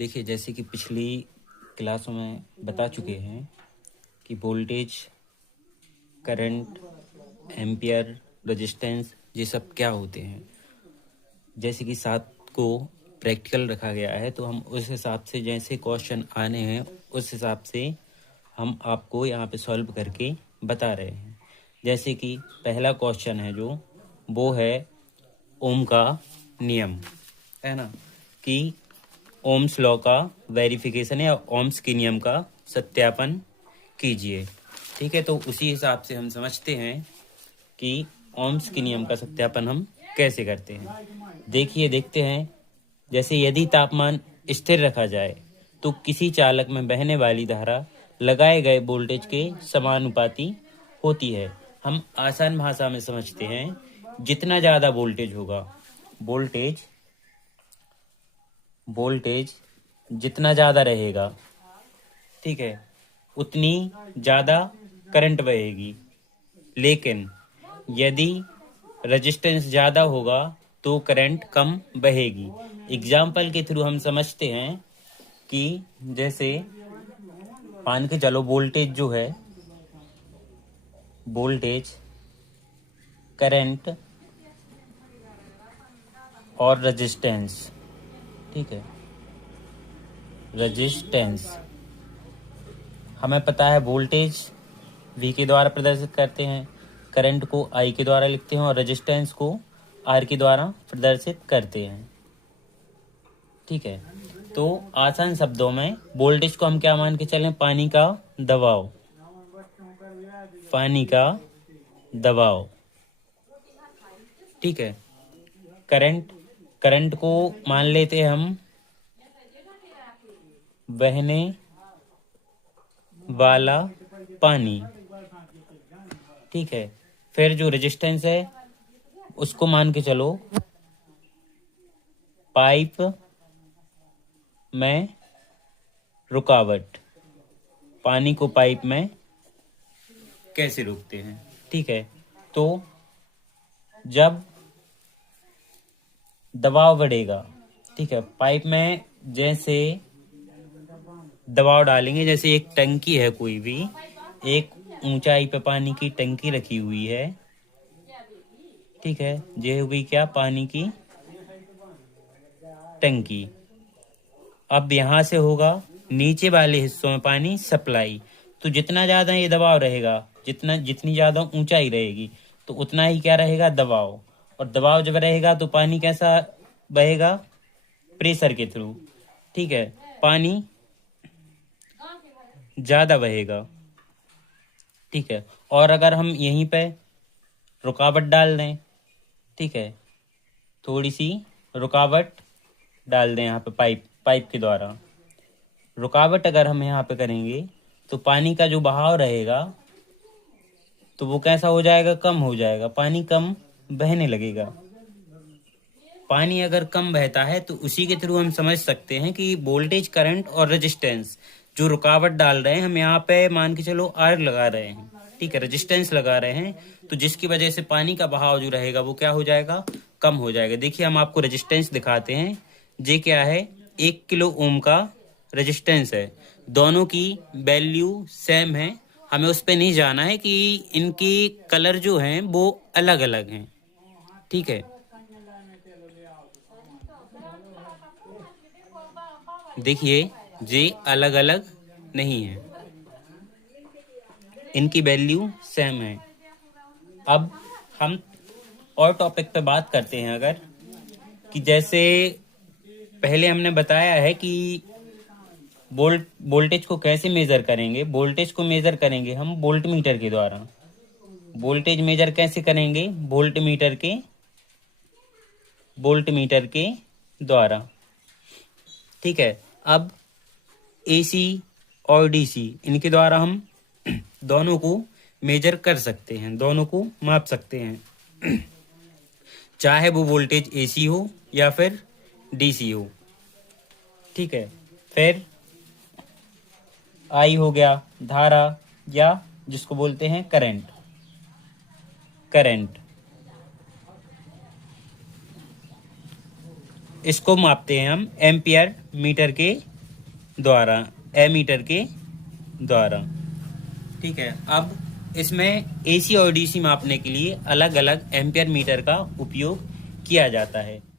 देखिए, जैसे कि पिछली क्लासों में बता चुके हैं कि वोल्टेज, करंट, एम्पियर, रेजिस्टेंस ये सब क्या होते हैं। जैसे कि 7 को प्रैक्टिकल रखा गया है, तो हम उस हिसाब से जैसे क्वेश्चन आने हैं उस हिसाब से हम आपको यहाँ पे सॉल्व करके बता रहे हैं। जैसे कि पहला क्वेश्चन है जो वो है ओम का नियम, है ना, कि ओम्स लॉ का वेरिफिकेशन या ओम्स के नियम का सत्यापन कीजिए। ठीक है, तो उसी हिसाब से हम समझते हैं कि ओम्स के नियम का सत्यापन हम कैसे करते हैं। देखते हैं। जैसे यदि तापमान स्थिर रखा जाए तो किसी चालक में बहने वाली धारा लगाए गए वोल्टेज के समानुपाती होती है। हम आसान भाषा में समझते हैं, जितना ज़्यादा वोल्टेज होगा, वोल्टेज जितना ज़्यादा रहेगा, ठीक है, उतनी ज़्यादा करंट बहेगी। लेकिन यदि रेजिस्टेंस ज़्यादा होगा तो करंट कम बहेगी। एग्जाम्पल के थ्रू हम समझते हैं कि जैसे मान के चलो वोल्टेज जो है, वोल्टेज, करंट और रेजिस्टेंस, ठीक है, रेजिस्टेंस हमें पता है वोल्टेज V के द्वारा प्रदर्शित करते हैं, करंट को I के द्वारा लिखते हैं और रेजिस्टेंस को R के द्वारा प्रदर्शित करते हैं। ठीक है, तो आसान शब्दों में वोल्टेज को हम क्या मान के चलें? पानी का दबाव। ठीक है, करंट को मान लेते हैं हम बहने वाला पानी। ठीक है, फिर जो रेजिस्टेंस है उसको मान के चलो पाइप में रुकावट। पानी को पाइप में कैसे रोकते हैं? ठीक है, तो जब दबाव बढ़ेगा, ठीक है, पाइप में जैसे दबाव डालेंगे, जैसे एक टंकी है, कोई भी एक ऊंचाई पे पानी की टंकी रखी हुई है, ठीक है, ये हो गई क्या? पानी की टंकी। अब यहाँ से होगा नीचे वाले हिस्सों में पानी सप्लाई, तो जितना ज्यादा ये दबाव रहेगा, जितनी ज्यादा ऊंचाई रहेगी तो उतना ही क्या रहेगा? दबाव। और दबाव जब रहेगा तो पानी कैसा बहेगा? प्रेशर के थ्रू। ठीक है, पानी ज्यादा बहेगा। ठीक है, और अगर हम यहीं पे रुकावट डाल दें, ठीक है, थोड़ी सी रुकावट डाल दें यहाँ पे पाइप के द्वारा, रुकावट अगर हम यहाँ पे करेंगे तो पानी का जो बहाव रहेगा तो वो कैसा हो जाएगा? कम हो जाएगा, पानी कम बहने लगेगा। पानी अगर कम बहता है तो उसी के थ्रू हम समझ सकते हैं कि वोल्टेज, करंट और रेजिस्टेंस जो रुकावट डाल रहे हैं, हम यहाँ पे मान के चलो आर लगा रहे हैं, ठीक है, रेजिस्टेंस लगा रहे हैं, तो जिसकी वजह से पानी का बहाव जो रहेगा वो क्या हो जाएगा? कम हो जाएगा। देखिए, हम आपको रेजिस्टेंस दिखाते हैं। ये क्या है? 1 किलो ओम का रेजिस्टेंस है। दोनों की वैल्यू सेम है। हमें उस पर नहीं जाना है कि इनकी कलर जो हैं वो अलग अलग हैं। ठीक है, देखिए, ये अलग अलग नहीं है, इनकी वैल्यू सेम है। अब हम और टॉपिक पे बात करते हैं। अगर कि जैसे पहले हमने बताया है कि वोल्टेज को कैसे मेजर करेंगे। वोल्टेज को मेजर करेंगे हम वोल्ट मीटर के द्वारा। वोल्टेज मेजर कैसे करेंगे? वोल्ट मीटर के द्वारा। ठीक है, अब एसी और डीसी, इनके द्वारा हम दोनों को मेजर कर सकते हैं, दोनों को माप सकते हैं, चाहे वो वोल्टेज एसी हो या फिर डीसी हो। ठीक है, फिर आई हो गया धारा, या जिसको बोलते हैं करंट, इसको मापते हैं हम एम्पियर मीटर के द्वारा, एमीटर के द्वारा। ठीक है, अब इसमें एसी और डीसी मापने के लिए अलग अलग एम्पियर मीटर का उपयोग किया जाता है।